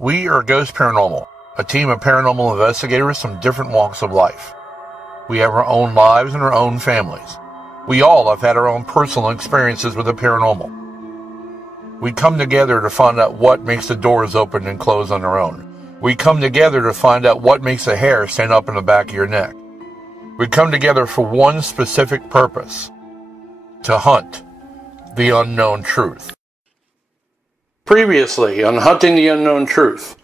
We are Ghost Paranormal, a team of paranormal investigators from different walks of life. We have our own lives and our own families. We all have had our own personal experiences with the paranormal. We come together to find out what makes the doors open and close on their own. We come together to find out what makes the hair stand up in the back of your neck. We come together for one specific purpose: to hunt the unknown truth. Previously on Hunting the Unknown Truth,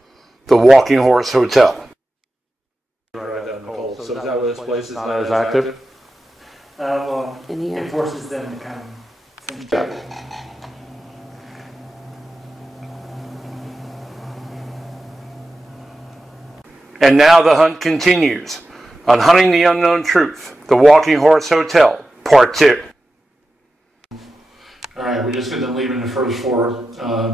the Walking Horse Hotel. Right down the hole. So is that why this place is not as active? Well, it forces them to come. And now the hunt continues on Hunting the Unknown Truth, the Walking Horse Hotel, Part 2. Alright, we just got done leaving the first floor,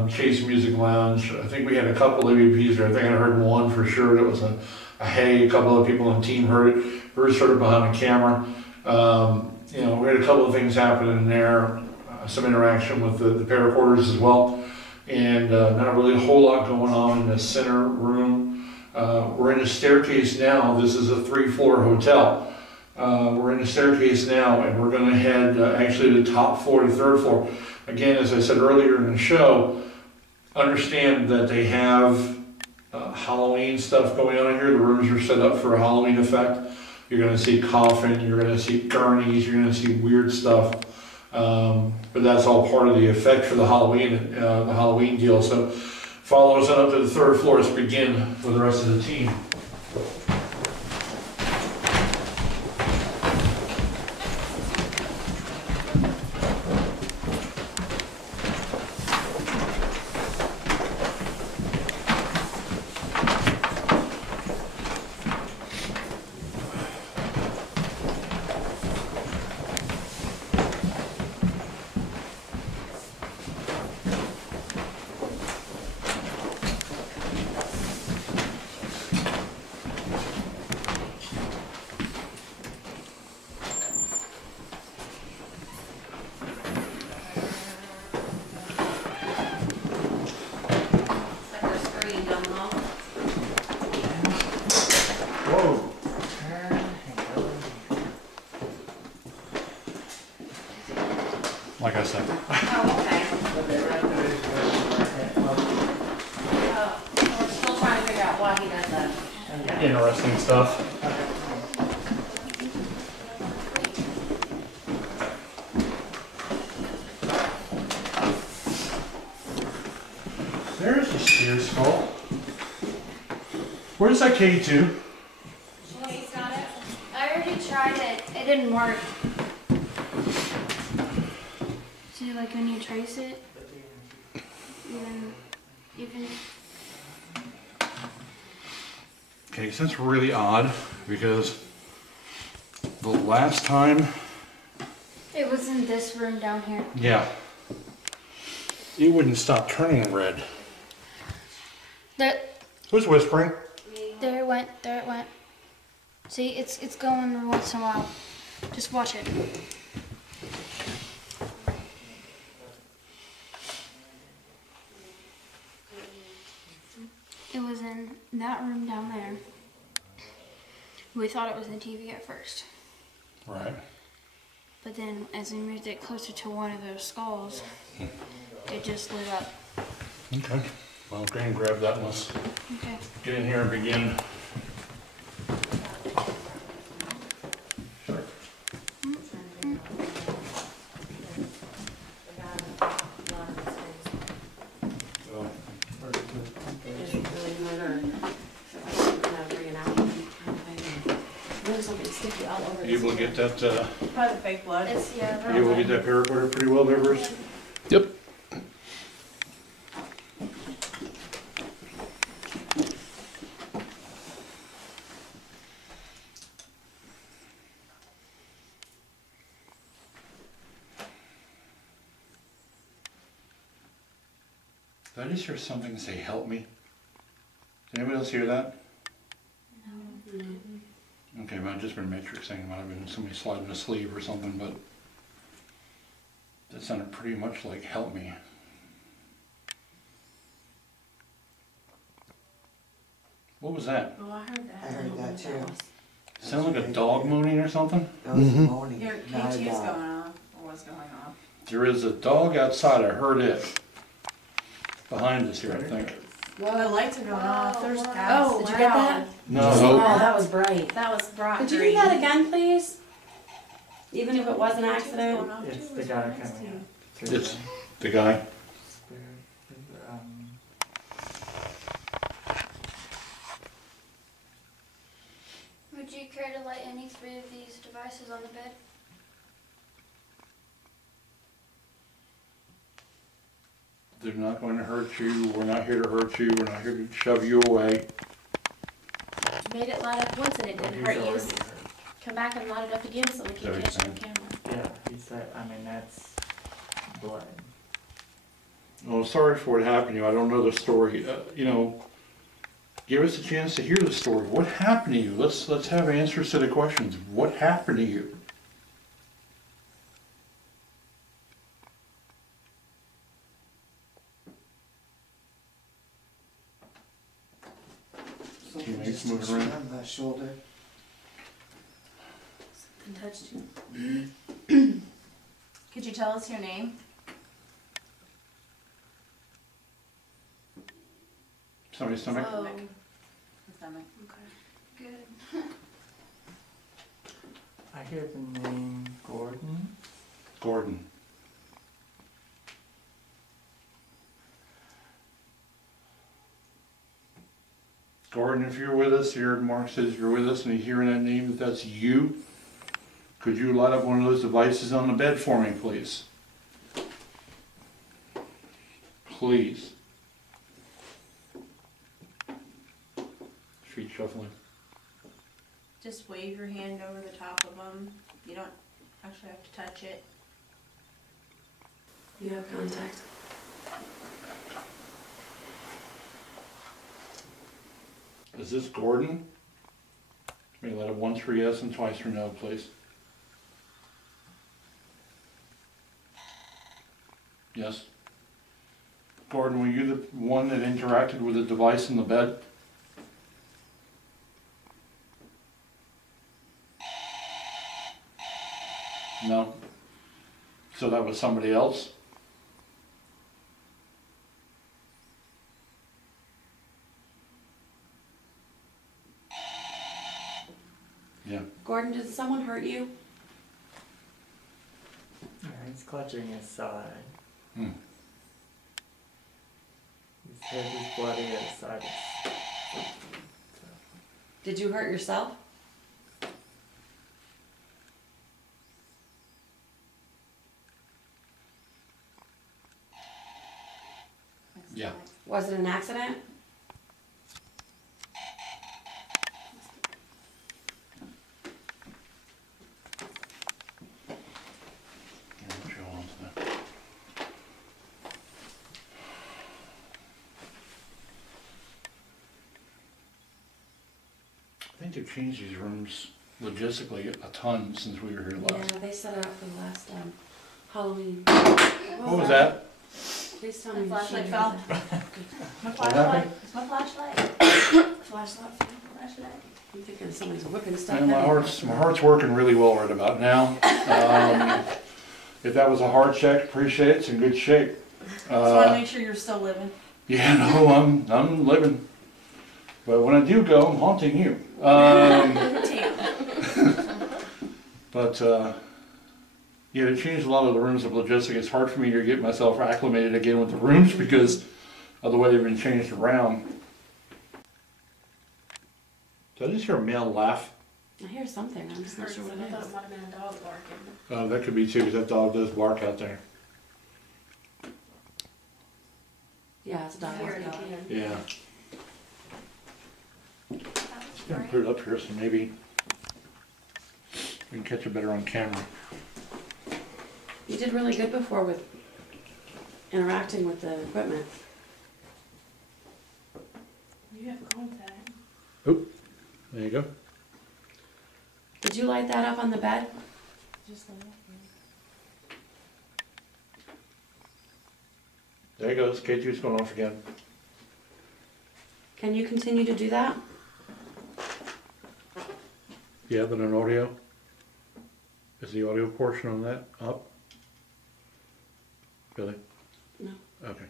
Chase Music Lounge. I think we had a couple of EVPs there. I think I heard one for sure. That was a hey, a couple of people on the team heard it. Bruce heard it behind the camera. We had a couple of things happening there. Some interaction with the paracorders as well. And not really a whole lot going on in the center room. We're in a staircase now. This is a 3-floor hotel. We're in the staircase now, and we're going to head actually to the top floor, the 3rd floor. Again, as I said earlier in the show, understand that they have Halloween stuff going on in here. The rooms are set up for a Halloween effect. You're going to see coffin, you're going to see gurneys, you're going to see weird stuff. But that's all part of the effect for the Halloween deal. So follow us on up to the 3rd floor as we begin with the rest of the team. Like I said. Oh, okay. We're still trying to figure out why he does that. Interesting stuff. There's a steer skull. Where's that K2? He's got it. I already tried it. It didn't work. See, like when you trace it, even. Okay, so that's really odd because the last time. It was in this room down here. Yeah. It wouldn't stop turning red. Who's whispering? There it went. There it went. See, it's going every once in a while. Just watch it. It was in that room down there. We thought it was the TV at first. Right. But then as we moved it closer to one of those skulls, it just lit up. Okay. Well, go ahead and grab that one. Let's Okay. get in here and begin. Sure. Are you able to get that? Probably the fake blood. Yeah. Are you able to get that paracorder pretty well there, Bruce? Yep. Did I just hear something say, help me? Did anybody else hear that? No. Okay, might have just been a matrix thing. It might have been somebody sliding a sleeve or something, but that sounded pretty much like help me. What was that? Oh, I heard that. I heard that too. Sound like a dog moaning or something? That was moaning, Your not a KT's dog. going off, or was going off. There is a dog outside, I heard it. Behind us here, I think. Well, the lights are going off, there's Oh, gas. did you get that? No. Oh, that was bright. That was bright Could you do green. that again, please? Even if it was an accident? It's the guy coming up. through It's the guy. the- Would you care to light any three of these devices on the bed? They're not going to hurt you. We're not here to hurt you. We're not here to shove you away. Made it light up once and it Oh, didn't he's hurt you. already hurt. Come back and light it up again so we can catch it on Everything. camera. Yeah, he said, I mean, that's blood. Oh, sorry for what happened to you. I don't know the story. Give us a chance to hear the story. What happened to you? Let's have answers to the questions. What happened to you? Something Teammates just moving touched around. me on the shoulder. And touched you. Could you tell us your name? Somebody's stomach? Oh, Stomach. Good. I hear the name Gordon. Gordon. Gordon, if you're with us here, Mark says you're with us and you're hearing that name, that's you. Could you light up one of those devices on the bed for me, please? Please. Feet shuffling. Just wave your hand over the top of them. You don't actually have to touch it. You have contact. Is this Gordon? May you let it once for yes and twice for no, please. Yes. Gordon, were you the one that interacted with the device in the bed? No. So that was somebody else? Yeah. Gordon, did someone hurt you? Yeah, he's clutching his side. Hmm. His head is bloody and his side is... Did you hurt yourself? Yeah. Was it an accident? I think they've changed these rooms logistically a ton since we were here last. Yeah, they set it up for the last Halloween. What was that? Please tell My me. flashlight she fell. knows it. My What flashlight. happened? It's my flashlight. Flashlight. I'm thinking somebody's whipping stuff Man, my out. heart's working really well right about now. If that was a heart check, appreciate it. It's in good shape. Just want to make sure you're still living. Yeah, no, I'm living. But when I do go, I'm haunting you. But yeah, they changed a lot of the rooms of logistics. It's hard for me to get myself acclimated again with the rooms because of the way they've been changed around. Did I just hear a male laugh? I hear something. I'm just not sure what I it thought is. it might have been a dog barking. That could be too, because that dog does bark out there. Yeah, it's a dog. Hear it It's a dog. again. Yeah. It's gonna put it up here, so maybe we can catch it better on camera. You did really good before with interacting with the equipment. You have contact. There you go. Did you light that up on the bed? Just like that. There it goes. K2's going off again. Can you continue to do that? Yeah, but an audio? Is the audio portion on that up? Really? No. Okay.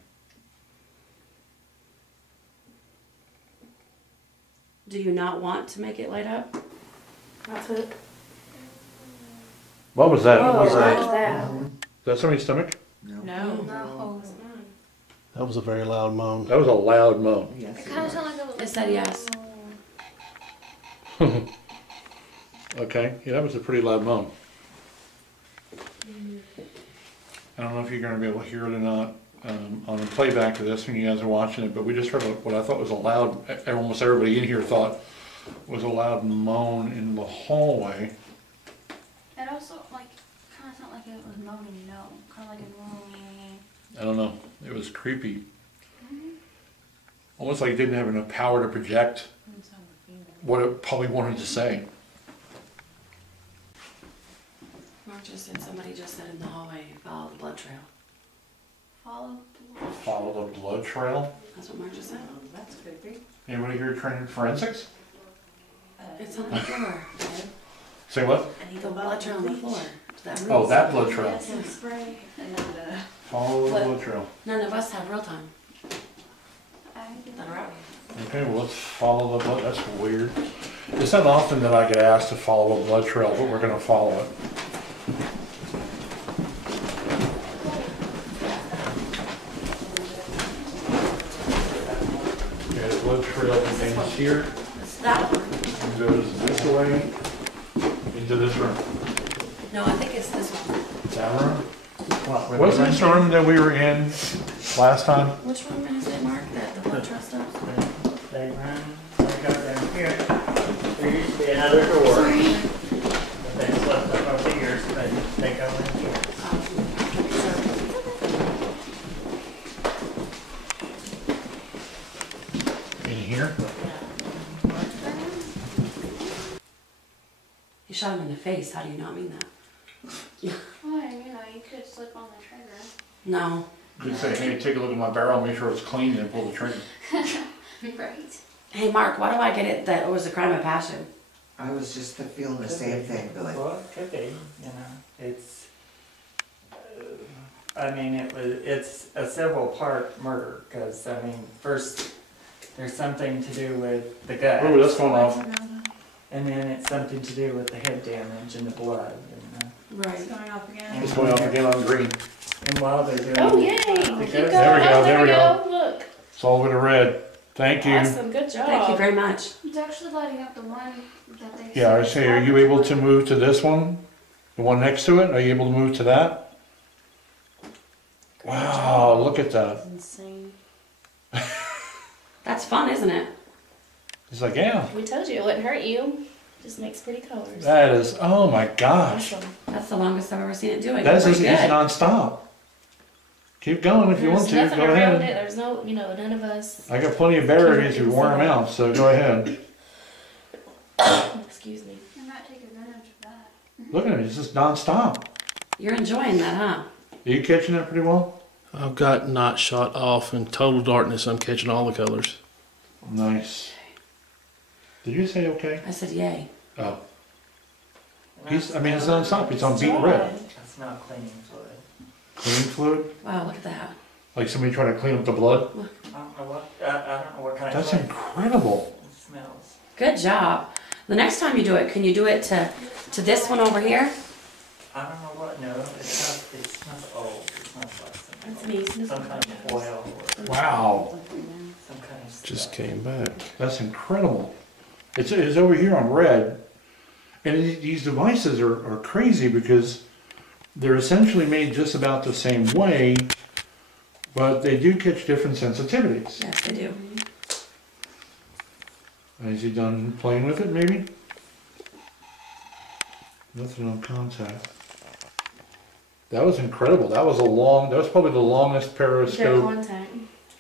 Do you not want to make it light up? That's it. What was that? Oh, Was that, what's that? is that somebody's stomach? No. No. No. That was a very loud moan. That was a loud moan. Yes. It kind of sounded like a. It said yes. Okay, yeah, that was a pretty loud moan. I don't know if you're gonna be able to hear it or not on the playback of this when you guys are watching it, but we just heard what I thought was a loud, almost everybody in here thought was a loud moan in the hallway. It also like kind of sounded like it was moaning. No, kind of like a. I don't know, it was creepy. Almost like it didn't have enough power to project what it probably wanted to say. Mark just said, somebody just said in the hallway, follow the blood trail. Follow blood. Follow the blood trail. That's what Mark just said. That's creepy. Anybody here trained in forensics? It's on the floor, Dad. Say what? The blood trail on the floor. To that room. Oh, that blood trail. Some spray and Follow the blood trail. None of us have real time. I did That are out. Okay, well, let's follow the blood. That's weird. It's not often that I get asked to follow a blood trail, but we're gonna follow it. Okay, the blood trail begins here It's that one. and goes this way into this room. No, I think it's this one. That room? Wasn't this the room that we were in last time? Which room is it, Mark, that the blood trail stops? They run, they go down here. There used to be another door. But they slipped up over the years, but they go in here. In here? You shot him in the face. How do you not mean that? Well, you know, you could slip on the trigger. No. Just say, hey, take a look at my barrel, make sure it's clean, and pull the trigger. Right. Hey, Mark, why do I get it that it was a crime of passion? I was just feeling the same thing, Billy. Well, it could be, you know, it's, I mean, it's a civil part murder, because, I mean, first, there's something to do with the gut. Oh, that's going off. And then it's something to do with the head damage and the blood, It's Right. going off again. It's going off again on green. and while they're doing. Oh, yay! the Keep gut- going. There we go. Look. It's all over the red. Thank you. Awesome. Good job. Thank you very much. It's actually lighting up the one that they. Yeah, I said say, are is you able to move to this one? The one next to it? Are you able to move to that? Wow, look at that. Insane. That's fun, isn't it? It's like, yeah, We told you it wouldn't hurt you. Just makes pretty colors. that is, oh my gosh. Awesome. That's the longest I've ever seen it doing. That's Pretty it's good. nonstop. Keep going if you want There's to, nothing go around ahead. it. There's no, none of us. I got plenty of barriers, we wore them out, so go ahead. Excuse me. I might take advantage of that. Look at it, it's just nonstop. You're enjoying that, huh? Are you catching that pretty well? I've got not shot off in total darkness. I'm catching all the colors. Nice. Did you say okay? I said yay. Oh. I mean, it's nonstop, it's on beat red. It's not cleaning fluid. Clean fluid? Wow, look at that. Like somebody trying to clean up the blood? I don't know what, I don't know what kind of. That's fluid incredible. it smells. Good job. The next time you do it, can you do it to this one over here? I don't know what, no, it smells old, it smells like That's something. me. Some kind of oil or Wow, some kind of. Just stuff. came back. that's incredible. It's over here on red. And these devices are crazy because they're essentially made just about the same way, but they do catch different sensitivities. Yes, they do. Is he done playing with it, maybe? Nothing on contact. That was incredible. That was probably the longest Good periscope. contact.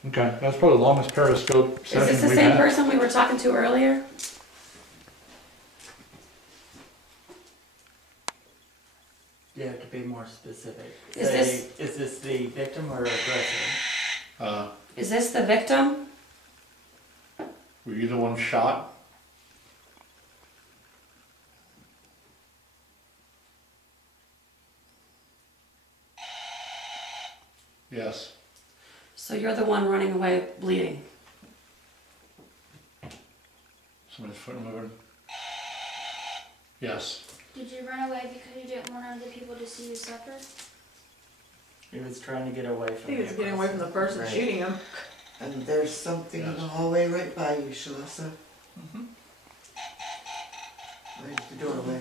Okay, that's probably the longest periscope Is session this the we've same had. person we were talking to earlier? You have to be more specific. Is Say, is this the victim or aggressor? Is this the victim? Were you the one shot? Yes. So you're the one running away bleeding. Somebody's foot moving. Yes. Did you run away because you didn't want other people to see you suffer? He was trying to get away from He was getting away from the person Right. shooting him. And there's something in the hallway right by you, Shalissa. Right at the doorway.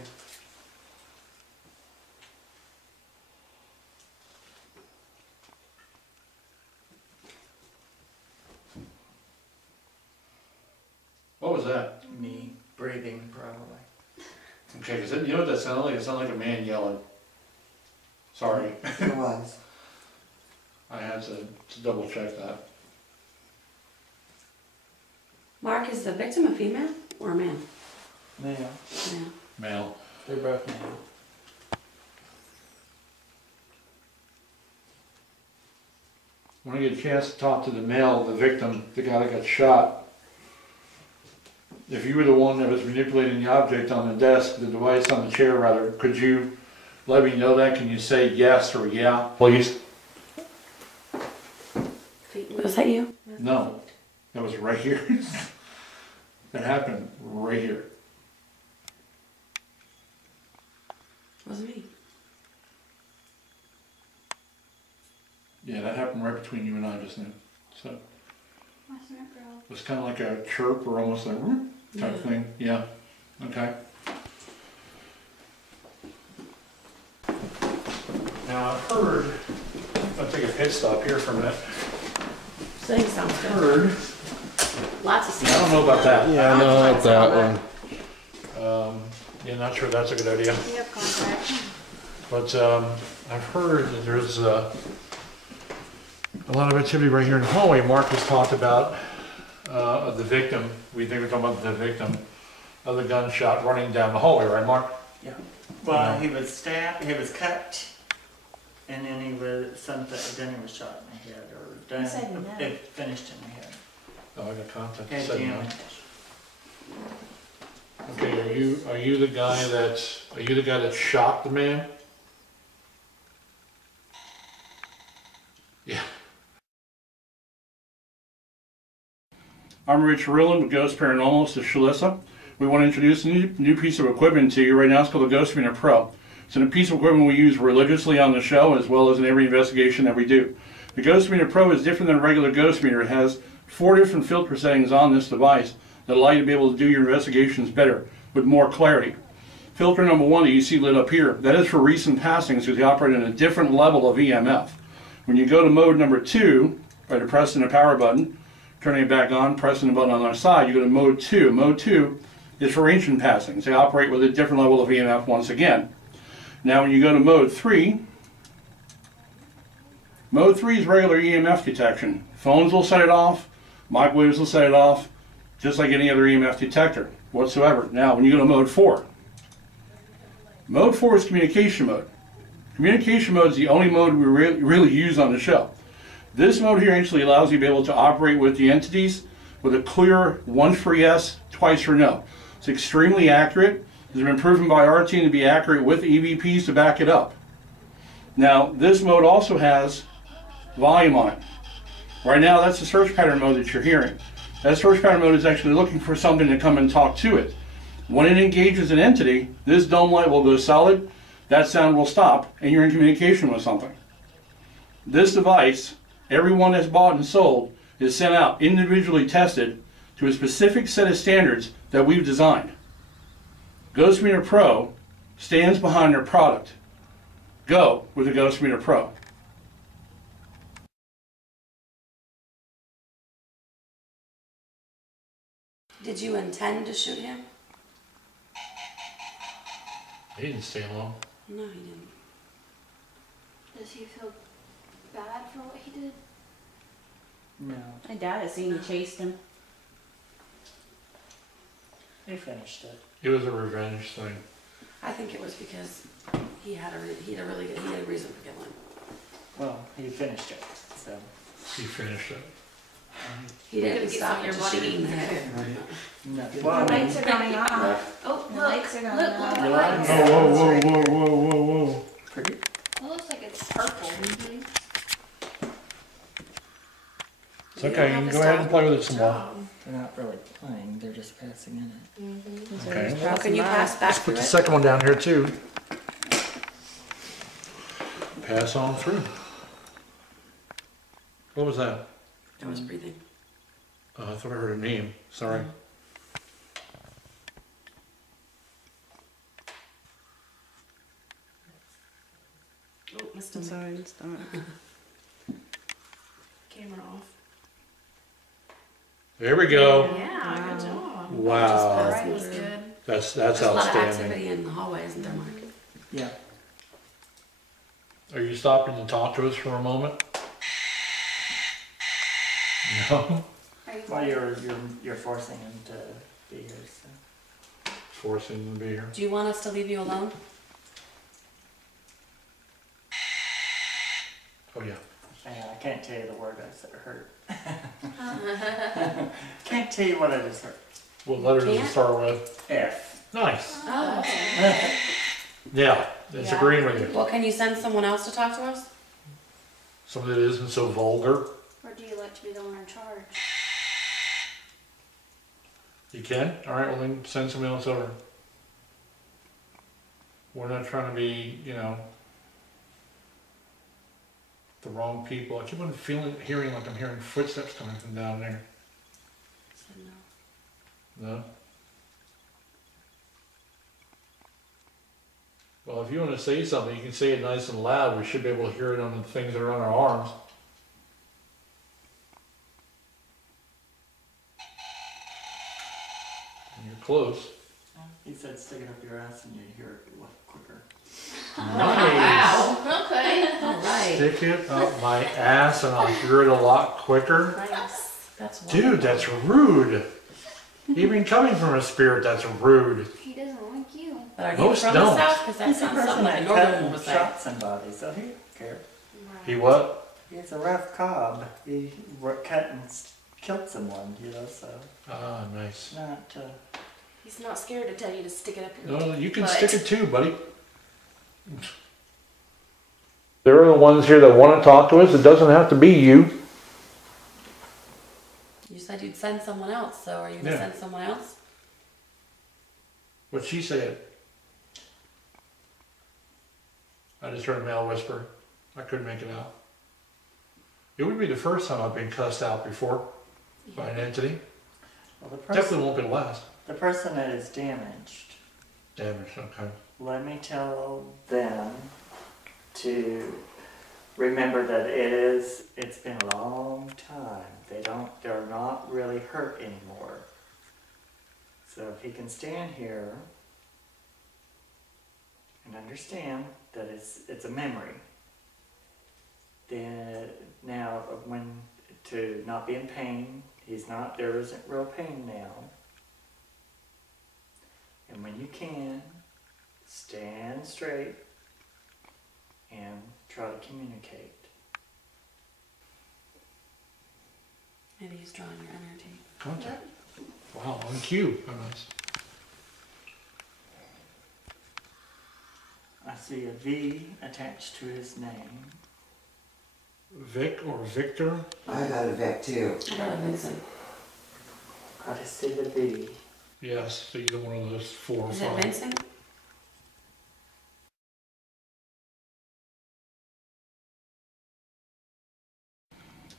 What was that? Me breathing, probably. Okay, because you know what that sounded like? It sounded like a man yelling. Sorry. It was. I had to double check that. Mark, is the victim a female or a man? Male. Yeah. Male. They're both male. When I get a chance to talk to the male, the victim, the guy that got shot, if you were the one that was manipulating the object on the desk, the device on the chair rather, could you let me know that? Can you say yes or yeah, please? Was that you? No, that was right here. That happened right here. Wasn't me. Yeah, that happened right between you and I just now. So it Wasn't it, girl? was kind of like a chirp or almost like whoop type thing. Yeah. Okay. Now I've heard. I'll take a pit stop here for a minute. Saying sounds good. Heard. Lots of I don't know about that. Yeah, I know about that one. Yeah, not sure that's a good idea. You have contact. But I've heard that there's a lot of activity right here in the hallway. Mark has talked about of the victim. We think we're talking about the victim of the gunshot running down the hallway, right, Mark? Yeah. Well, he was stabbed, he was cut, and then he was then he was shot in the head, or done, said no. it finished in the head. Oh, I got contact. Head Said no. damage. Okay, are you the guy that shot the man? Yeah. I'm Rich Rilland with Ghost Paranormal. This is Shalissa. We want to introduce a new piece of equipment to you right now. It's called the Ghost Meter Pro. It's a piece of equipment we use religiously on the show as well as in every investigation that we do. The Ghost Meter Pro is different than a regular Ghost Meter. It has 4 different filter settings on this device that allow you to be able to do your investigations better with more clarity. Filter number 1 that you see lit up here, that is for recent passings because they operate in a different level of EMF. When you go to mode number 2, by pressing the power button, turning it back on, pressing the button on the other side, you go to mode 2. Mode 2 is for ancient passings. They operate with a different level of EMF once again. Now when you go to mode 3 is regular EMF detection. Phones will set it off, microwaves will set it off, just like any other EMF detector whatsoever. Now when you go to mode 4 is communication mode. Communication mode is the only mode we really use on the show. This mode here actually allows you to be able to operate with the entities with a clear once for yes, twice for no. It's extremely accurate. It's been proven by our team to be accurate with EVPs to back it up. Now, this mode also has volume on it. Right now, that's the search pattern mode that you're hearing. That search pattern mode is actually looking for something to come and talk to it. When it engages an entity, this dome light will go solid, that sound will stop, and you're in communication with something. This device, everyone that's bought and sold, is sent out individually tested to a specific set of standards that we've designed. Ghost Meter Pro stands behind their product. Go with the Ghost Meter Pro. Did you intend to shoot him? He didn't stay long. No, he didn't. Does he feel bad for what he did? No, My dad has seen he chased him. he finished it. It was a revenge thing. I think it was because he had a reason for killing. Well, he finished it, so. He finished it. He didn't stop your shoot in the head. No. The Well, lights are going off. Oh, The look, lights are going look, off. the Your lights. lights. Whoa. pretty. It looks like it's purple. okay. You can go ahead and play with it some more. They're not really playing, they're just passing in it. Okay. How can you pass back Let's put through the it? second one down here too. Pass on through. What was that? I was breathing. Oh, I thought I heard a name. Sorry. Oh, missed him. Sorry, it's not. Camera off. There we go. Yeah, good job. Wow. That was good. That's There's a lot of outstanding. activity in the hallway, isn't there, Mark? Yeah. Are you stopping to talk to us for a moment? No? Well, you're forcing him to be here, so. Forcing him to be here. Do you want us to leave you alone? Oh yeah. Yeah, I can't tell you the word I said heard. Can't tell you what I just heard. What letter does it Can't? start with? F. Nice. Oh. Yeah, it's agreeing with you. Well, can you send someone else to talk to us? Something that isn't so vulgar. Or do you like to be the one in charge? You can? Alright, well then send somebody else over. We're not trying to be, you know, the wrong people. I keep on hearing like I'm hearing footsteps coming from down there. Said no. No? Well, if you want to say something, you can say it nice and loud. We should be able to hear it on the things that are on our arms. And you're close. He said stick it up your ass and you'd hear it a lot quicker. Nice. Okay. All right. Stick it up my ass and I'll hear it a lot quicker. Nice. That's Dude, that's rude. Even coming from a spirit, that's rude. He doesn't like you. But are you Most from don't. the south? Because that He's a sounds person something like a that northern cut one and would say. shot somebody, so he don't care. He what? He's a rough cob. He cut and killed someone, you know, so Ah, nice. not. He's not scared to tell you to stick it up your No, you can butt. stick it too, buddy. There are the ones here that want to talk to us. It doesn't have to be you. You said you'd send someone else, so are you going to Yeah. send someone else? What she said. I just heard a male whisper. I couldn't make it out. It would be the first time I've been cussed out before by an entity. Well, the Definitely person, won't be the last. the person that is damaged. Damage, okay. Let me tell them to remember that it's been a long time. They're not really hurt anymore. So if he can stand here and understand that it's a memory, then now when to not be in pain, there isn't real pain now. And when you can, stand straight and try to communicate. Maybe he's drawing your energy. Contact. Wow, on cue. How nice. I see a V attached to his name. Vic or Victor? I got a vet too. I got a Vincent. I just see the V. Yes, so either one of those 4 or Is 5. it Vincent?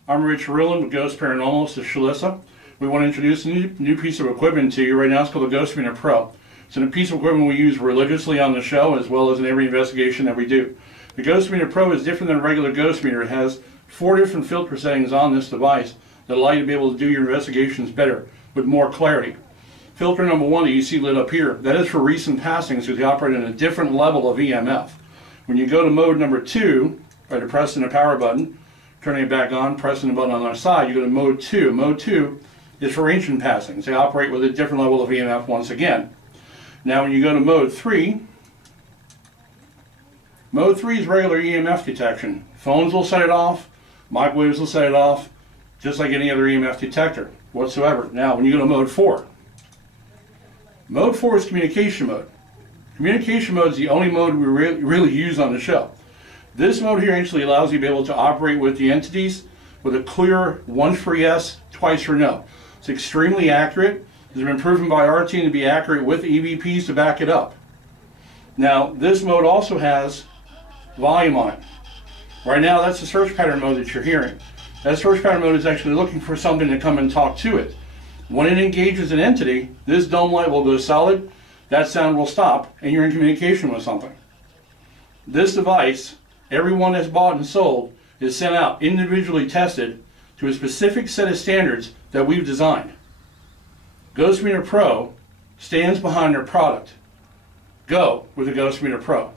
I'm Rich Rulin with Ghost Paranormal. This is Shalissa. We want to introduce a new piece of equipment to you right now. It's called the Ghost Meter Pro. It's a piece of equipment we use religiously on the show as well as in every investigation that we do. The Ghost Meter Pro is different than a regular ghost meter. It has 4 different filter settings on this device that allow you to be able to do your investigations better with more clarity. Filter number 1 that you see lit up here, that is for recent passings because they operate in a different level of EMF. When you go to mode number 2, by depressing the power button, turning it back on, pressing the button on the other side, you go to mode 2. Mode 2 is for ancient passings. They operate with a different level of EMF once again. Now when you go to mode 3 is regular EMF detection. Phones will set it off, microwaves will set it off, just like any other EMF detector whatsoever. Now when you go to mode 4 is communication mode. Communication mode is the only mode we really use on the show. This mode here actually allows you to be able to operate with the entities with a clear once for yes, twice for no. It's extremely accurate. It's been proven by our team to be accurate with EVPs to back it up. Now, this mode also has volume on it. Right now, that's the search pattern mode that you're hearing. That search pattern mode is actually looking for something to come and talk to it. When it engages an entity, this dome light will go solid, that sound will stop, and you're in communication with something. This device, everyone that's bought and sold, is sent out individually tested to a specific set of standards that we've designed. Ghost Meter Pro stands behind their product. Go with the Ghost Meter Pro.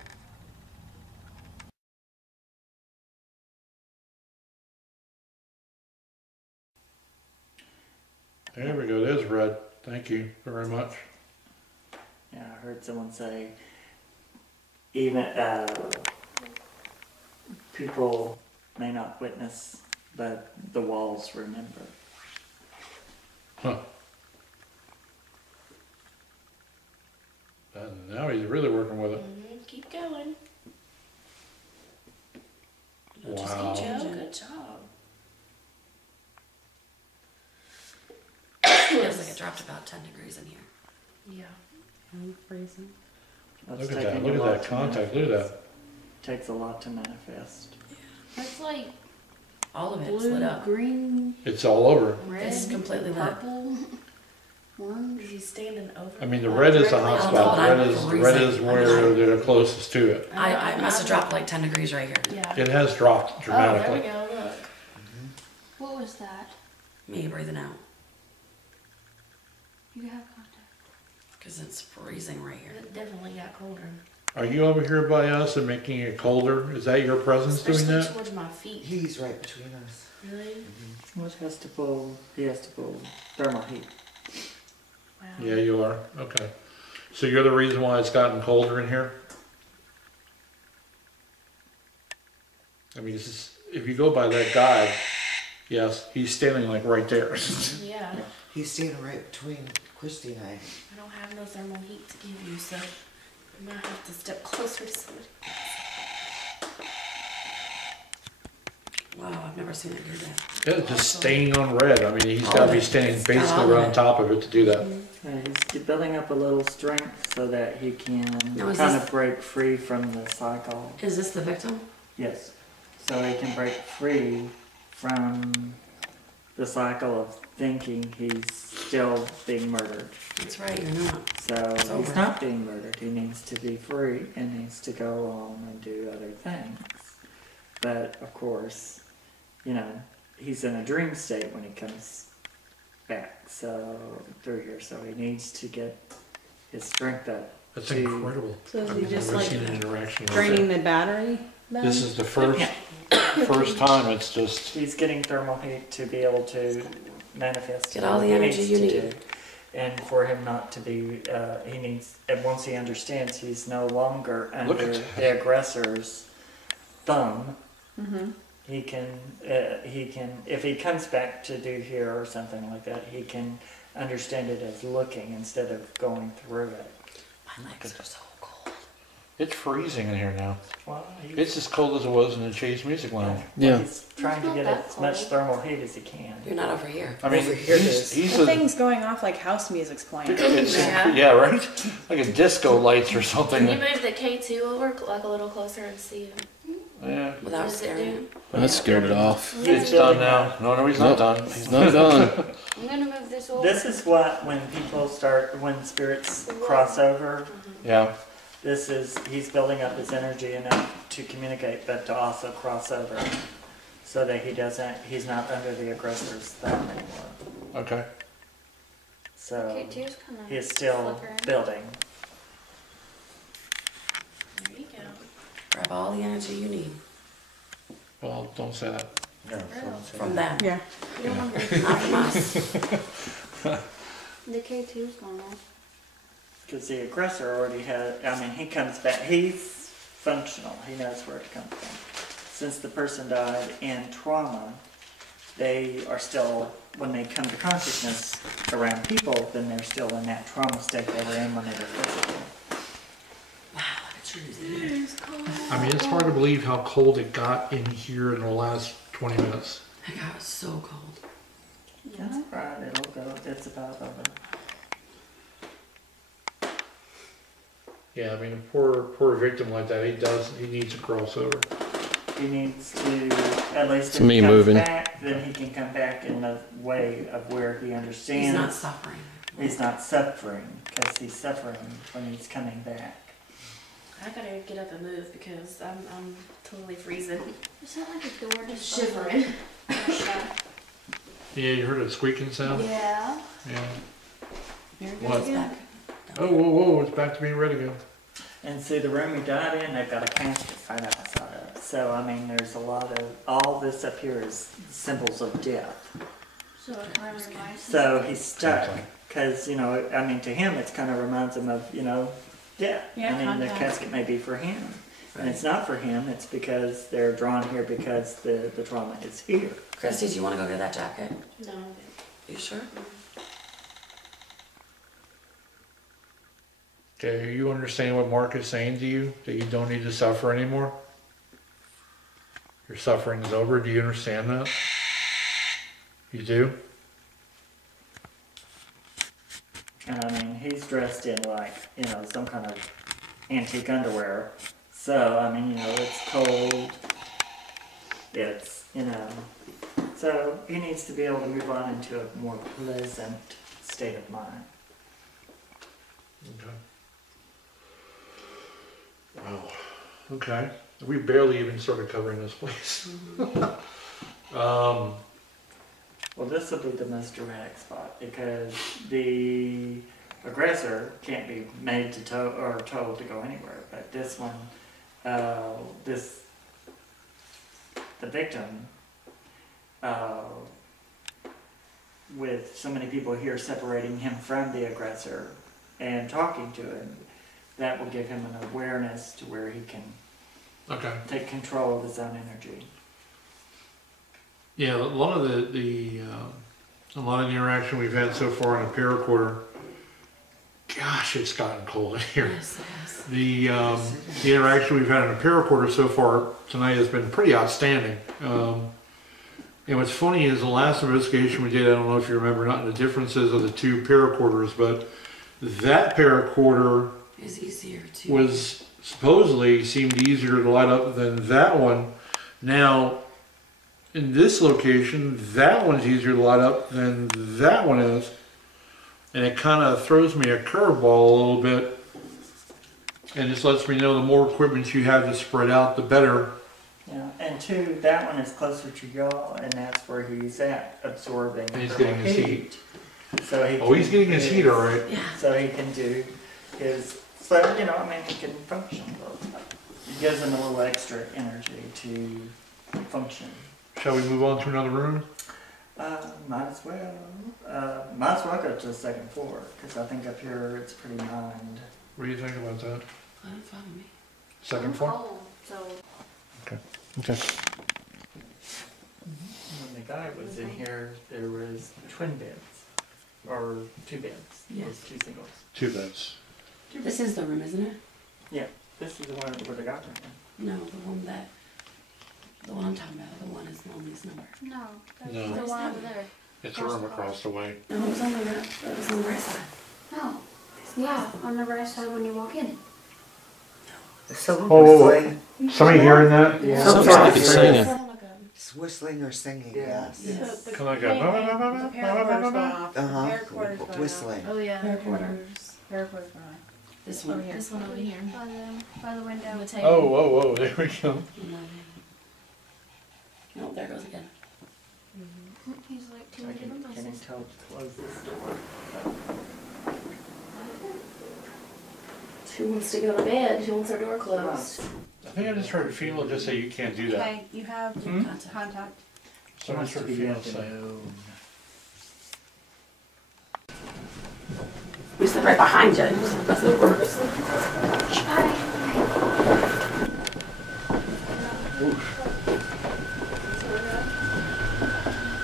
There we go, there's red. Thank you very much. Yeah, I heard someone say, even people may not witness, but the walls remember. Huh. And now he's really working with it. Keep going. Wow. Just keep changing. Good job. Feels like it dropped about 10 degrees in here. Yeah. I'm freezing. That's Look at taking that, look a at lot that to contact, look at manifest. that. Takes a lot to manifest. It's like All of it's lit blue, up. green, It's all over. red, It's completely lit. purple, orange. Is he standing over? I mean, the red is the hot spot. The red is where they're closest to it. I must have dropped like 10 degrees right here. Yeah. It has dropped Oh, there we dramatically. go, look. What was that? Me breathing out. You have contact. Because it's freezing right here. It definitely got colder. Are you over here by us and making it colder? Is that your presence doing Especially that? towards my feet. He's right between us. Really? He has to pull thermal heat. Wow. Yeah, you are. Okay. So you're the reason why it's gotten colder in here? I mean, if you go by that guy, yes, he's standing like right there. Yeah. He's standing right between Christy and I. I don't have no thermal heat to give you, so I might have to step closer to somebody. Wow, I've never seen it do that. Yeah, just staying on red. I mean, he's got to be standing It's got all basically of right on it. top of it to do that. He's building up a little strength so that he can Now, is kind this- of break free from the cycle. Is this the victim? Yes. So he can break free from the cycle of thinking he's still being murdered. That's right, you're not. So It's he's over. not being murdered. He needs to be free and needs to go on and do other things. But of course, you know, he's in a dream state when he comes back through here. So he needs to get his strength up. That's to- incredible. So is I've he never just like seen an interaction like draining that. the battery? then? This is the first time it's just. He's getting thermal heat to be able to manifest. Get all the what he energy needs you to need. do. And for him not to be, he needs, and once he understands he's no longer Look under at the aggressor's thumb, Mhm. he can, if he comes back to do here or something like that, he can understand it as looking instead of going through it. My legs are so cold. It's freezing in here now. Well, It's as cold as it was in the Chase Music Lounge. Yeah. he's trying to not get that as much cold. thermal heat as he can. You're not over here. I mean, Over here it is. he's The a. thing's going off like house music's playing. It's, Yeah. yeah, right? Like a disco lights or something. Can you move the K2 over like a little closer and see Yeah. what Without does it scaring. do? I scared it off. It's done now. No, he's not done. He's not done. I'm gonna move this over. This is what, when when spirits cross over, Yeah. he's building up his energy enough to communicate, but to also cross over, so that he's not under the aggressor's thumb anymore. Okay. So K2's kind of. he is still building. There you go. Grab all the energy you need Well, don't say that. from them. Yeah. Not from us. The K2's gone off. Because the aggressor already he comes back, he's functional, he knows where it comes from. Since the person died in trauma, they are still, when they come to consciousness around people, then they're still in that trauma state they were in when they were physical. Wow, it's really I mean, it's hard to believe how cold it got in here in the last 20 minutes. My God, it was so cold. That's right, it'll go, it's about over. Yeah, I mean, a poor victim like that, he needs to cross over. He needs to, at least It's if me he comes moving. back, then he can come back in the way of where he understands. He's not suffering. He's not suffering, because he's suffering when he's coming back. I gotta get up and move because I'm totally freezing. Is that like a door Just just shivering. Yeah, you heard a squeaking sound? Yeah. Yeah. Here it What? goes back. Oh, whoa, it's back to being red again. And see, the room he died in, they've got a casket right outside of it. So, I mean, there's a lot of, all this up here is symbols of death. So it kind of reminds me. So he's stuck, because, you know, I mean, to him, it kind of reminds him of, you know, death. Yeah, I mean, the contact. casket may be for him. And it's not for him, it's because they're drawn here because the trauma is here. Christy, do you want to go get that jacket? No. You sure? Okay, you understand what Mark is saying to you? That you don't need to suffer anymore? Your suffering is over. Do you understand that? You do? And I mean, he's dressed in like, you know, some kind of antique underwear. So, I mean, you know, it's cold. It's, you know, so he needs to be able to move on into a more pleasant state of mind. Okay. Wow. Okay. We barely even started covering this place. Well, this will be the most dramatic spot because the aggressor can't be made to or told to go anywhere. But this one, the victim, with so many people here separating him from the aggressor and talking to him, that will give him an awareness to where he can take control of his own energy. Yeah, a lot of a lot of the interaction we've had so far in a paracorder. Gosh, it's gotten cold in here. Yes, yes. The interaction we've had in a paracorder so far tonight has been pretty outstanding. And what's funny is the last investigation we did, I don't know if you remember, not the differences of the two paracorders, but that paracorder It's easier to. was supposedly seemed easier to light up than that one. Now, in this location, that one's easier to light up than that one is. And it kind of throws me a curveball a little bit. And just lets me know the more equipment you have to spread out, the better. Yeah, and two, that one is closer to y'all, and that's where he's at, absorbing. And he's thermal getting his heat. So he Oh, he's can getting his do- heat all right. Yeah. So he can do his, so, you know, I mean, he can function. It gives him a little extra energy to function. Shall we move on to another room? Might as well. Might as well go to the second floor, because I think up here it's pretty mined. What do you think about that? Don't follow me. Second floor? Cold, so Okay. When the guy was in here, there was twin beds, or two beds. Yes. Yes, two singles. Two beds. This is the room, isn't it? Yeah, this is the one where the guy went in. No, the one I'm talking about, the one is Lonely's number. no, that's No. the one over there. It's a room across the way. No, it was on the left, it was on the right side. No, yeah, on the right side when you walk in. Someone Oh, whistling. Somebody hearing that? Yeah. Someone's like it's singing. It's whistling or singing, Yeah. yes. Yes. The Come on, go. paracorder's going off. The Uh-huh. paracorder's going off. Whistling. Oh yeah. Paracorder. Paracorder's going off. This one. This one over here. By the window. On the table. Oh, whoa, there we go. No, there it goes again. He's like two I different can places. tell to close this door. She wants to go to bed. She wants her door closed. I think I just heard a female just say you can't do that. Okay, you have contact. So I just heard a female say. We sit right behind you. That's the worst. Oof.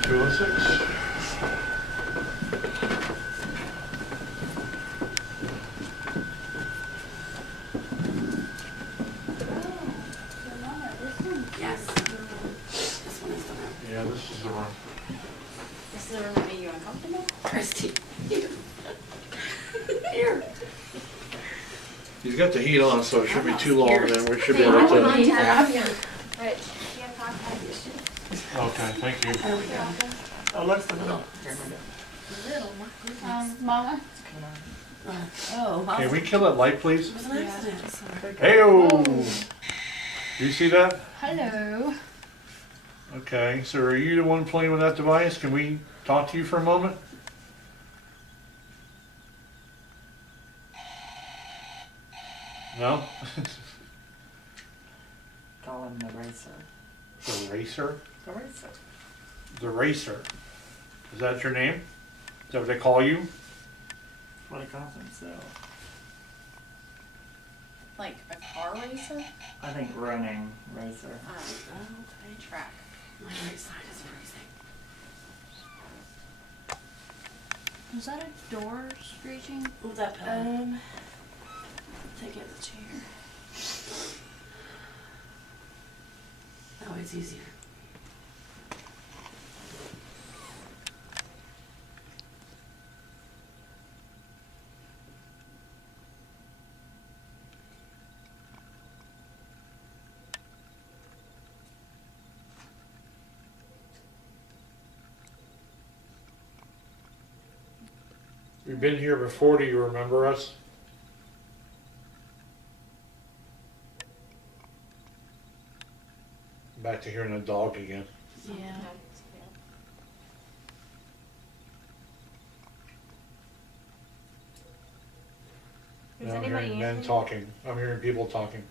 206. Yes. This one is the room. Yeah, this is the room. You got the heat on, so it shouldn't be too long, and then we should be Hey, able I to. want Rich, you have contact issues? Okay, thank you. There we go. Oh, looks a little. Here, Little, my goodness. Mama? Oh, wow. Can we kill that light, please? It was an accident. Hey-oh! Do you see that? Hello. Okay, so are you the one playing with that device? Can we talk to you for a moment? No? Call him the racer. The racer? The racer. The racer. Is that your name? Is that what they call you? What he calls himself. Like a car racer? I think running racer. Okay, track. My right side is freezing. Was that a door screeching? Move that pillow. Take it the chair. That way it's easier. We've been here before. Do you remember us? Back to hearing a dog again. Yeah. Is Now I'm anybody hearing men answering? talking. I'm hearing people talking.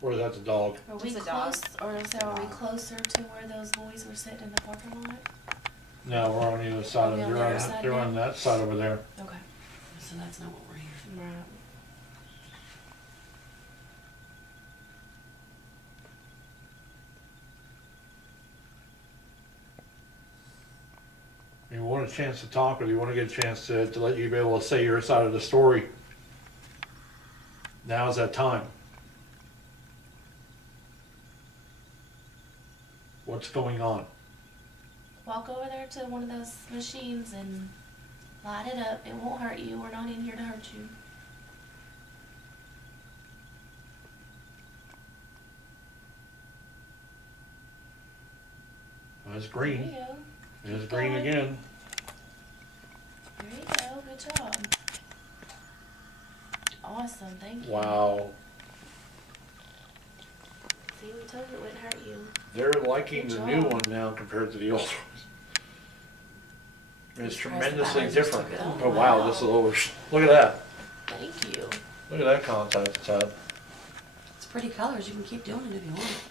Or is that the dog? Are we Just a dog. close, or is there, are we closer to where those boys were sitting in the parking lot? No, we're on the other side of Are we on they're the on, other side they're now? on that side over there. Okay. So that's not what we're here for. Right. You want a chance to talk, or do you want to get a chance to let you be able to say your side of the story? Now's that time. What's going on? Walk over there to one of those machines and light it up. It won't hurt you. We're not in here to hurt you. It's There green. you go. It's Keep green going. again. There you go. Good job. Awesome. Thank you. Wow. See, we told you it wouldn't hurt you. They're liking Good the new job. one now compared to the old ones. It's Just press the tremendously button, just different. took it out. Oh wow, this is a little, look at that. Thank you. Look at that contact tab. It's pretty colors. You can keep doing it if you want.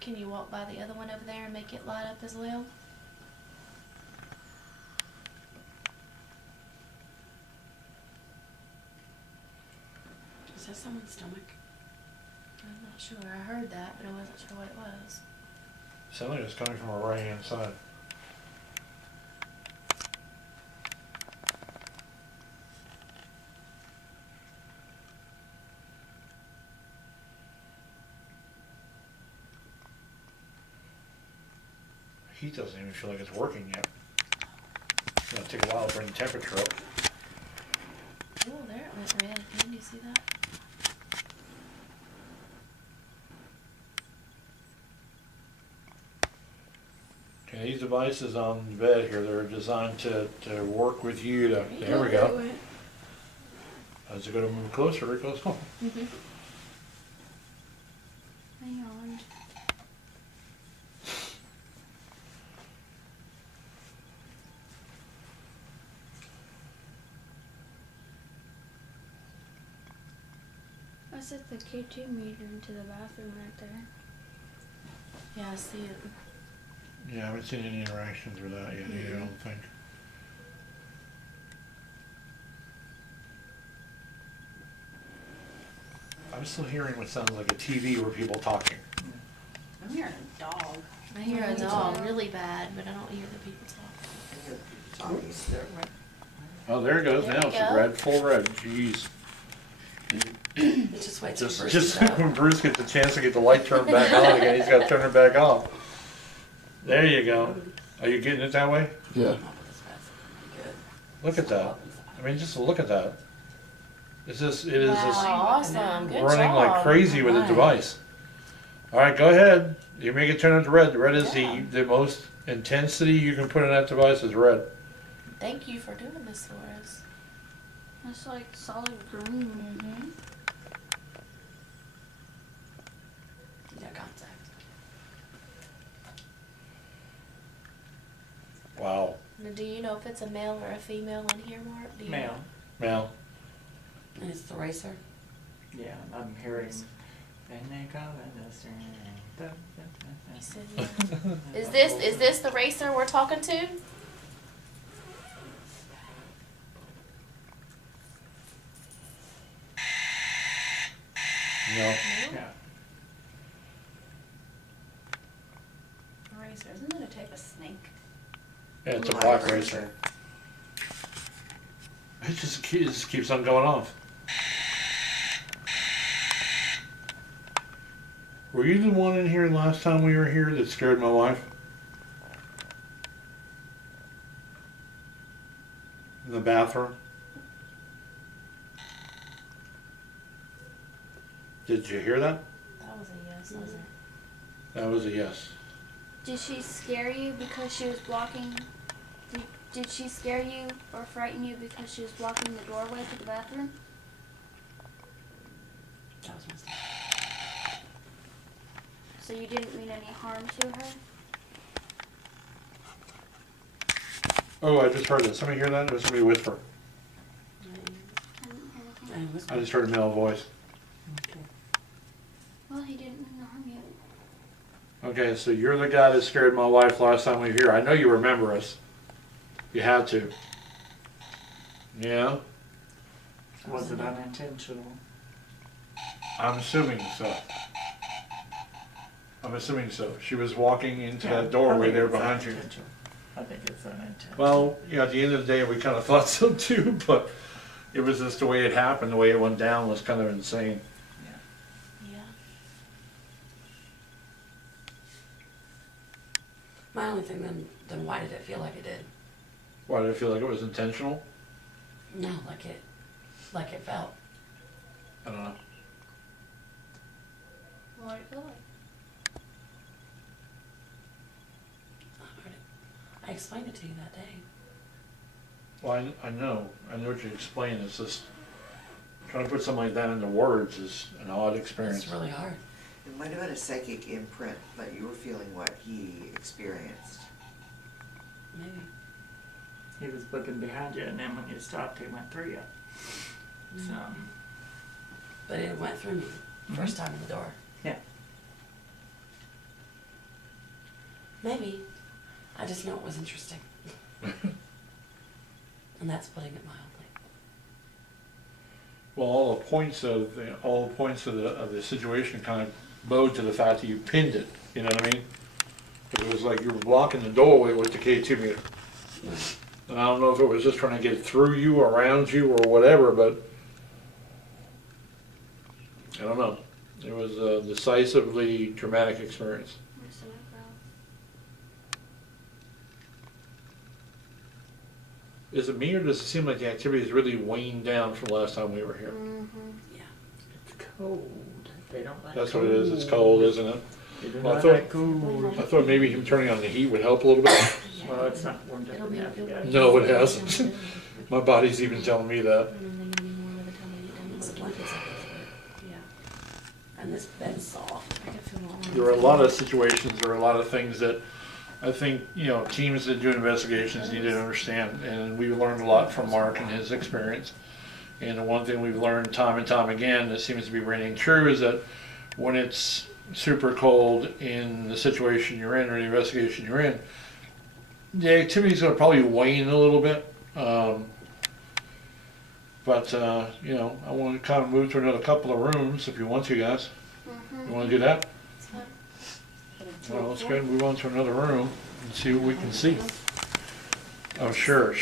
Can you walk by the other one over there and make it light up as well? Is that someone's stomach? I'm not sure. I heard that, but I wasn't sure what it was. Sounds like it's coming from our right hand side. Heat doesn't even feel like it's working yet. It's gonna take a while to bring the temperature up. Oh, there it went red. Can you see that? Okay, these devices on the bed here, they're designed to work with you to, there we go. As it gonna move closer, it goes home. Hang on. I set the K2 meter into the bathroom right there. Yeah, I see it. Yeah, I haven't seen any interactions with that yet either, I don't think. I'm still hearing what sounds like a TV where people talking. I'm hearing a dog. I hear a dog really bad, but I don't hear the people talking. Oh, there it goes There now, we it's go. red, full red, jeez. Is Just wait till Bruce Just is out. when Bruce gets a chance to get the light turned back on again, he's got to turn it back off. There you go. Are you getting it that way? Yeah. Look at that. I mean, just look at that. It is just Awesome. Good running job. like crazy with the Right. device. All right, go ahead. You make it turn into red. The red is the most intensity you can put in that device is red. Thank you for doing this for us. It's like solid green. Mm-hmm. No contact. Wow. Now, do you know if it's a male or a female in here, Mark? Do you Male. Now, And it's the racer. Yeah, I'm hearing. And they go in this. He said, yeah. Is this the racer we're talking to? no. Yeah. Eraser. Isn't it a type of snake? Yeah, it's a black racer. It just keeps on going off. Were you the one in here last time we were here that scared my wife? In the bathroom? Did you hear that? That was a yes, wasn't it? That was a yes. Did she scare you because she was blocking? Did she scare you or frighten you because she was blocking the doorway to the bathroom? That was mistake. So you didn't mean any harm to her? Oh, I just heard it. Somebody hear that? Or somebody whisper? I didn't hear anything. And it was I just heard a male voice. okay. Well, he didn't mean to harm you. Okay, so you're the guy that scared my wife last time we were here. I know you remember us. You had to. Yeah? Was it unintentional? I'm assuming so. I'm assuming so. She was walking into that doorway there behind you. I think it's unintentional. Well, you know, at the end of the day, we kind of thought so too, but it was just the way it happened, the way it went down was kind of insane. Yeah. My only thing then why did it feel like it did? Why did it feel like it was intentional? No, like it felt. I don't know. What did it feel like? I explained it to you that day. Well, I know what you explained. It's just trying to put something like that into words is an odd experience. It's really hard. It might have been a psychic imprint, but you were feeling what he experienced. Maybe. He was looking behind you, and then when you stopped, he went through you. So, But it went through me first time in the door. yeah. Maybe. I just know it was interesting. And that's putting it mildly. Well, all the points of the situation kind of bowed to the fact that you pinned it. You know what I mean? It was like you were blocking the doorway with the K2 meter. And I don't know if it was just trying to get through you, around you, or whatever, but I don't know. It was a decisively traumatic experience. My stomach growled. Is it me, or does it seem like the activity has really waned down from last time we were here? Yeah. It's cold. They don't like That's cold. what it is. It's cold, isn't it? They do Well, I not thought- like cold. I thought maybe him turning on the heat would help a little bit. Well, it's not warmed up It'll be- enough it'll yet. be- No, it hasn't. My body's even telling me that. It's the blankets that go through it. Yeah. And this bed's soft. I can feel my arms. There are a lot of situations, there are a lot of things that I think, you know, teams that do investigations need to understand. And we've learned a lot from Mark and his experience. And the one thing we've learned time and time again that seems to be ringing true is that when it's super cold in the situation you're in or the investigation you're in, the activity's going to probably wane a little bit. You know, I want to kind of move to another couple of rooms if you want to, guys. You want to do that? Well, let's go ahead and move on to another room and see what we can see. Oh, sure.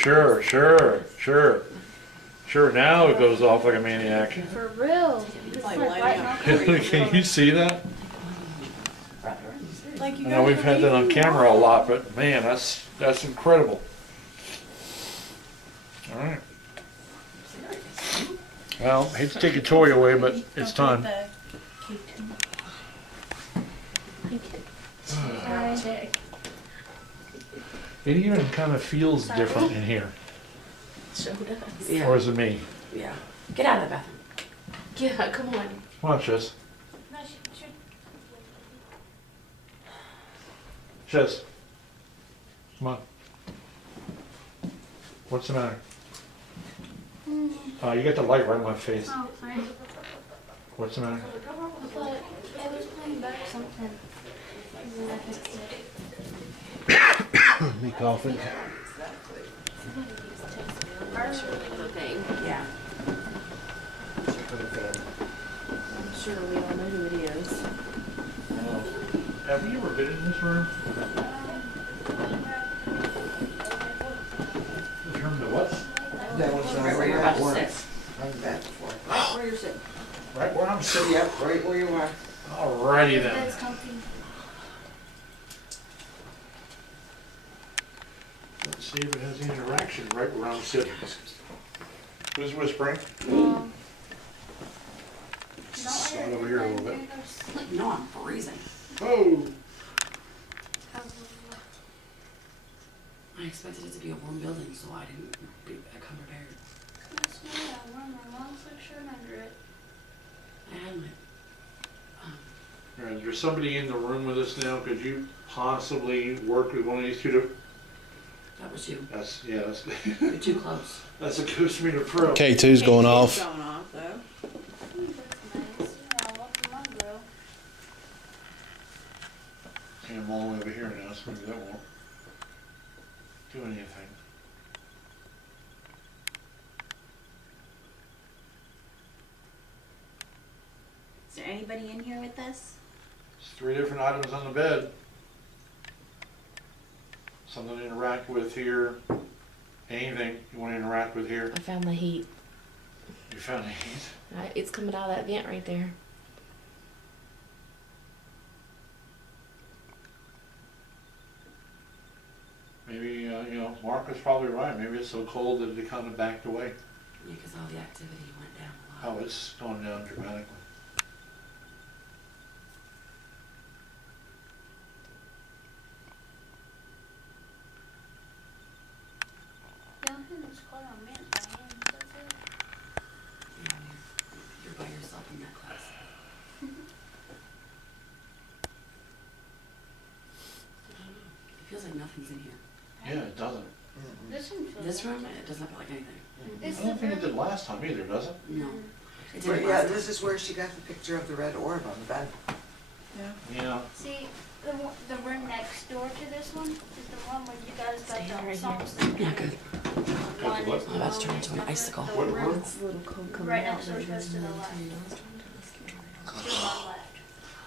Sure, now it goes off like a maniac. For real. It's Like like lighting right up. now. Can you see that? Like you I know we've had that on camera a lot, but man, that's incredible. All right. Well, hate to take your toy away, but it's time. It even kind of feels different in here. Sure does. Or is it me? Yeah. Get out of the bathroom. Yeah, come on. Watch this. Shiz. Come on. What's the matter? You got the light right in my face. Oh, sorry. What's the matter? But I was playing back something. And then I fixed it. Me coughing. Thing. Yeah. I'm sure we all know who it is. Have we ever been in this room? This room to what? That was Right where you're about to sit. I've been back before. Right where you're sitting. Right where I'm sitting. Yep, right where you are. Alrighty then. That's comfy. Let's see if it has any interaction right where I'm sitting. Who's whispering? Slide over here a little bit. No, I'm freezing. Oh! I expected it to be a warm building, so I didn't come prepared. That's me. I wore my mom's shirt under it. I had my. Alright, there's somebody in the room with us now. Could you possibly work with one of these two? That was you. That's, yeah, that's, You're too close. that's a Ghost Meter Pro. K2's going off. Going off though. That's nice. Yeah, welcome on, bro. Yeah, I'm all the way over here now, so maybe that won't do anything. Is there anybody in here with us? There's 3 different items on the bed. Something to interact with here. Anything you want to interact with here. I found the heat. You found the heat. It's coming out of that vent right there. Maybe, Mark was probably right. Maybe it's so cold that it kind of backed away. Yeah, because all the activity went down a lot. Oh, it's gone down dramatically. Yeah, I'm in this car on man by hand. That's it. Yeah, you're by yourself in that class. It feels like nothing's in here. Yeah, it doesn't. This one feels This like room, it doesn't feel like anything. This I don't is think it the did last time either, does it? No. It But didn't yeah, last this is where she got the picture of the red orb on the bed. Yeah. See, the room next door to this one is the one where you guys got Stay the right songs. here. Yeah, good. One what? is I'm about to turn the into an one icicle. with What the room? It's a little cold coming Right out. next door to us to the left. To the left.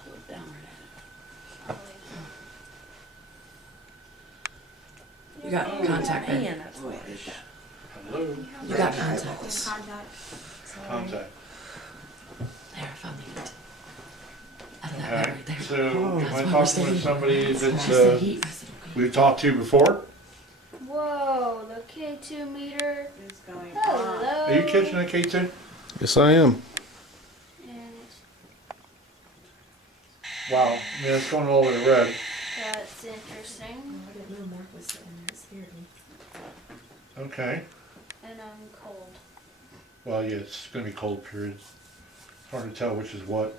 Look downward at it. You got contact, babe. Hello. You got contacts. Contact. There, I found the heat. Out of that bed Okay. right there. So, am I That's why we're talking staying. with somebody That's that's the heat. I said, okay. we've talked to before? Whoa, the K2 meter. It's going Hello. on. Are you catching that, K2? Yes, I am. And it's, Wow. Yeah, it's going all the way to red. that's interesting. I didn't know Mark was sitting there. It scared me. Okay. And I'm cold. Well, yeah, it's going to be cold period. Hard to tell which is what.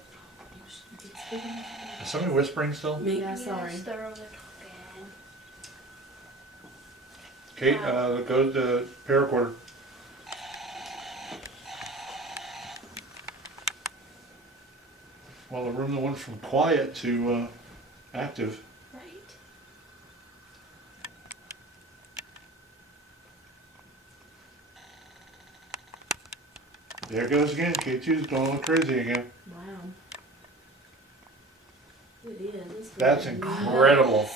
Is somebody whispering still? Me? Yeah, sorry. Yes, they're over there talking. Kate, go to the paracorder. Well, the room that went from quiet to active. Right? There it goes again. K2's going all crazy again. Wow. It is. That's incredible.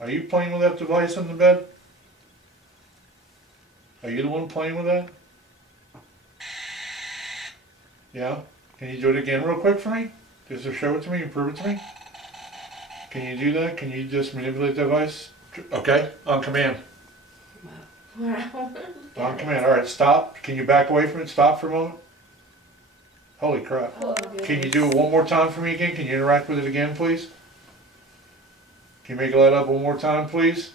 Are you playing with that device on the bed? Are you the one playing with that? Yeah? Can you do it again real quick for me? Just to show it to me and prove it to me? Can you do that? Can you just manipulate the device? Okay, on command. Wow. On command. All right, stop. Can you back away from it? Stop for a moment. Holy crap. Oh, Can you do it one more time for me again? Can you interact with it again, please? Can you make it light up one more time, please?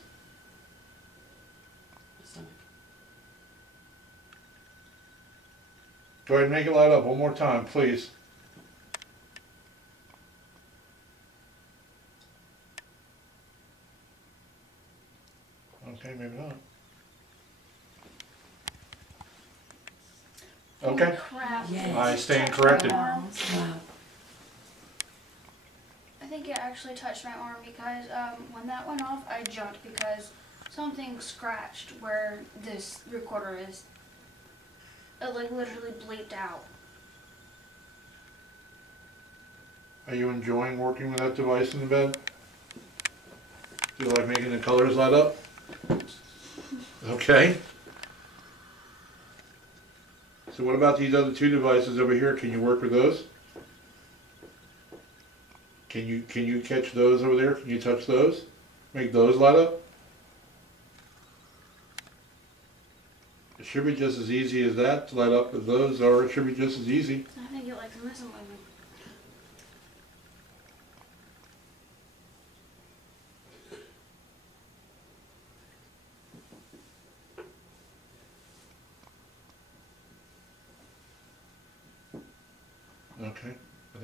Go ahead and make it light up one more time, please. Okay, maybe not. Okay. Crap. Yes. I stand corrected. Wow. I think it actually touched my arm because when that went off, I jumped because something scratched where this recorder is. It like literally bleeped out. Are you enjoying working with that device in the bed? Do you like making the colors light up? Okay. So what about these other two devices over here? Can you work with those? Can you catch those over there? Can you touch those? Make those light up? It should be just as easy as that to light up as those are. It should be just as easy. I think it likes messing with me. Okay. I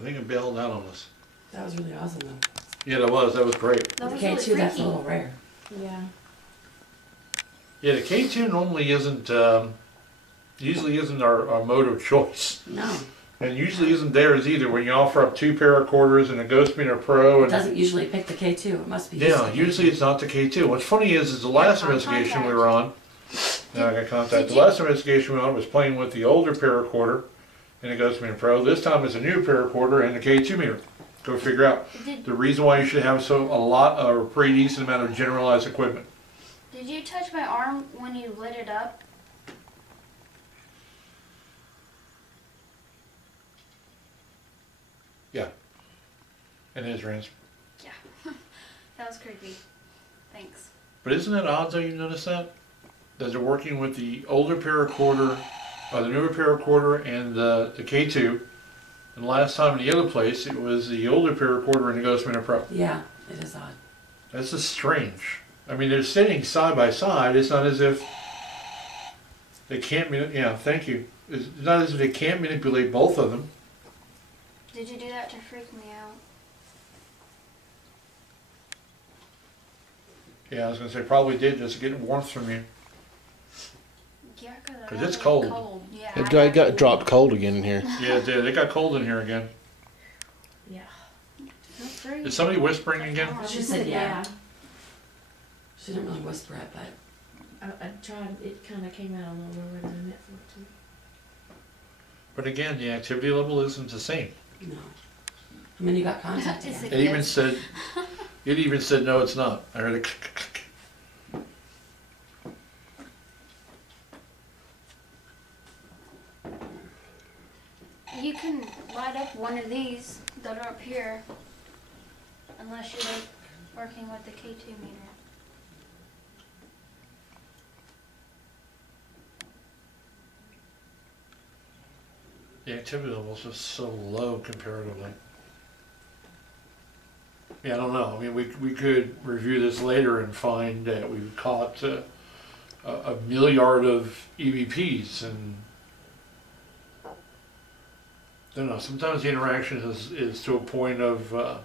think it bailed out on us. That was really awesome though. Yeah, that was. That was great. That The was K2, really that's a freaky. little rare. Yeah. Yeah, the K2 normally isn't, usually isn't our mode of choice. No, And usually isn't theirs either when you offer up 2 paracorders and a Ghost Meter Pro. it And doesn't usually pick the K2. It must be. yeah, usually it's not the K2. What's funny is the last investigation we were on, now I got contact. The last investigation we were on was playing with the older paracorder and the Ghost Meter Pro. This time it's a new paracorder and the K2 meter. Go figure out. The reason why you should have a lot or a pretty decent amount of generalized equipment. Did you touch my arm when you lit it up? Yeah. And it is Rance. Yeah. That was creepy. Thanks. But isn't it odd though you notice that? That they're working with the older paracorder, or the newer paracorder and the K2. And last time in the other place it was the older paracorder and the Ghost Meter Pro. Yeah, it is odd. That's just strange. I mean, they're sitting side by side. It's not as if they can't, yeah, thank you. It's not as if they can't manipulate both of them. Did you do that to freak me out? Yeah, I was going to say probably did just to get warmth from you. Yeah, Because it's cold. Yeah. It got dropped cold again in here. Yeah, it did. It got cold in here again. Yeah. Is somebody whispering again? She said yeah. She didn't really whisper it, but I tried. It kind of came out a little lower than I meant for it to. But again, the activity level isn't the same. no. I mean, you got contact Is again. it- It even said no, it's not. I heard it. You can light up one of these that are up here, unless you're like working with the K2 meter. The activity level is just so low comparatively. Yeah, I don't know. I mean, we could review this later and find that we've caught a milliard of EVPs, and I don't know. Sometimes the interaction is to a point of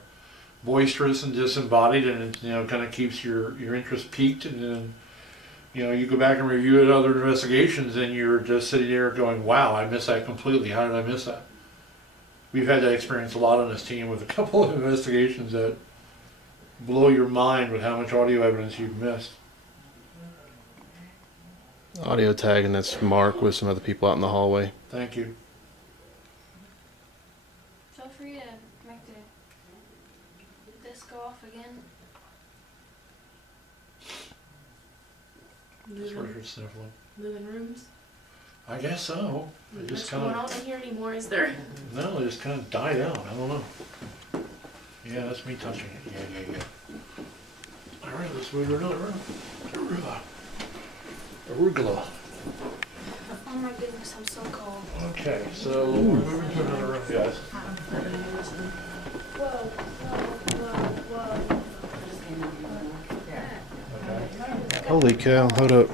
boisterous and disembodied, and it kind of keeps your interest piqued, and then you go back and review it other investigations, and you're just sitting there going, "Wow, I missed that completely. How did I miss that?" We've had that experience a lot on this team with a couple of investigations that blow your mind with how much audio evidence you've missed. Audio tag, and that's Mark with some other people out in the hallway. Thank you. Feel free to make this go off again. That's where you're sniffling. Moving rooms. I guess so. It What's just going kind on in here anymore? Is there? no, it just kind of died out. I don't know. Yeah, that's me touching it. Yeah. All right, let's move to another room. Arugula. Oh my goodness, I'm so cold. Okay, so we're moving to another room, guys. Whoa, whoa. Okay. Holy cow, hold up.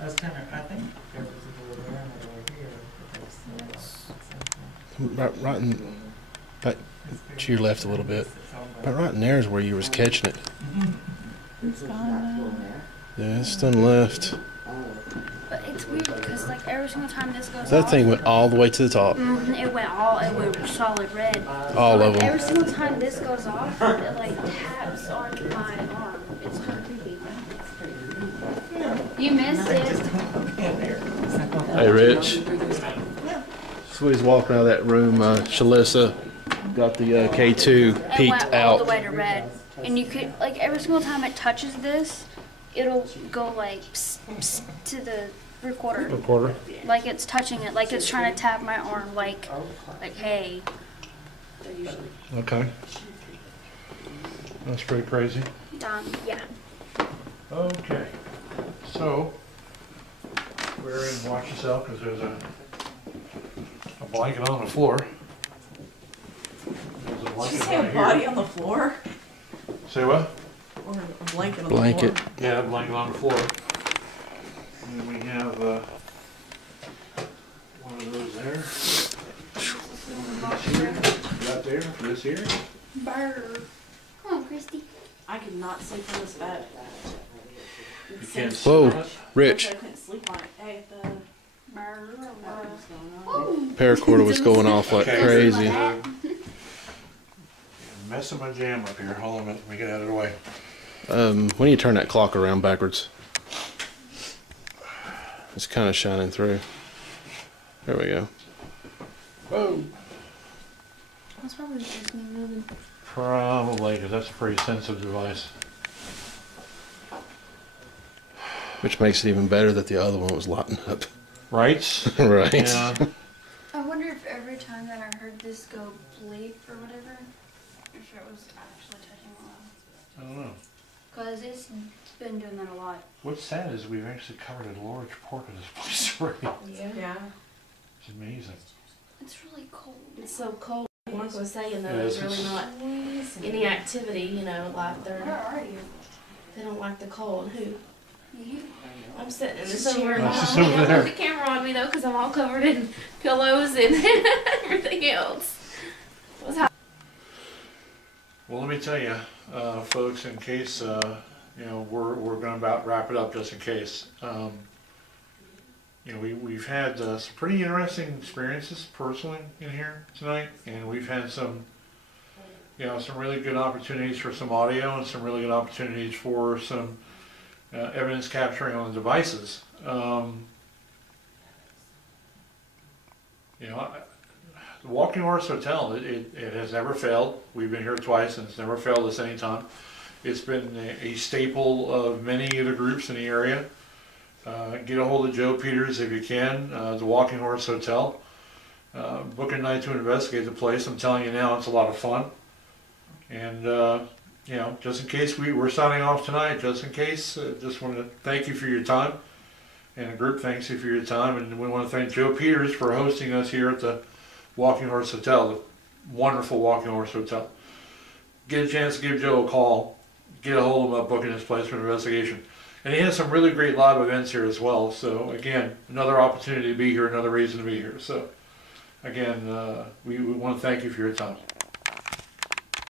I was kind of, I think there was a little there and a little here, but there's Right back to your left a little bit. But right in there is where you was catching it. It's gone Yeah, it's done left. But it's weird because like every single time this goes That off, thing went all the way to the top. it went solid red. All of Every them. single time this goes off, it like taps on my arm. It's kind of creepy. You missed it. Hey, Rich. So he's walking out of that room. Shalissa got the K2 It peeked went all the out. way to red. And you could, like, every single time it touches this, it'll go like psst, psst, to the recorder. Like it's touching it, like it's trying to tap my arm, like hey. Okay. That's pretty crazy. Yeah. Okay. So, we're in watch yourself because there's a blanket on the floor. There's a Did you blanket say right a body here. on the floor? Say what? Or a blanket on Blanket. the floor? Yeah, a blanket on the floor. And then we have one of those there. This here. Got there. This here. Burr. Come on, Christy. I could not sleep on this bed. You can't Whoa, sit on it. Rich. I couldn't sleep on it. Hey, the Burr. what was going on? Paracorder was going off like Okay. crazy. Messing my jam up here. Hold on a minute. Let me get out of the way. When you turn that clock around backwards, it's kind of shining through. There we go. Whoa. That's probably just me moving. Probably, because that's a pretty sensitive device. Which makes it even better that the other one was lighting up. Right? Right. Yeah. I wonder if every time that I heard this go bleep or whatever, if it was actually touching my arm. I don't know. Because it's been doing that a lot. What's sad is we've actually covered a large part of this place already. Yeah. It's amazing. It's really cold. It's so cold. Like I was saying, though, Yeah, there's it's- really not any activity. You know, like Where they're are you? they don't like the cold. Who? You? I'm sitting in this over. That's just I over don't there. have the camera on me though, because I'm all covered in pillows and everything else. It was hot. Well, let me tell you, folks, in case, you know, we're going to about wrap it up just in case. You know, we've had some pretty interesting experiences personally in here tonight, and we've had some, you know, some really good opportunities for some audio and some really good opportunities for some evidence capturing on the devices. You know, the Walking Horse Hotel, it has never failed. We've been here twice and it's never failed us any time. It's been a staple of many of the groups in the area. Get a hold of Joe Peters if you can, the Walking Horse Hotel. Book a night to investigate the place. I'm telling you now, it's a lot of fun. And, you know, just in case we're signing off tonight, just in case, just want to thank you for your time. And the group thanks you for your time. And we want to thank Joe Peters for hosting us here at the Walking Horse Hotel, the wonderful Walking Horse Hotel. Get a chance to give Joe a call. Get a hold of him about booking this place for an investigation. And he has some really great live events here as well. So again, another opportunity to be here, another reason to be here. So again, we want to thank you for your time.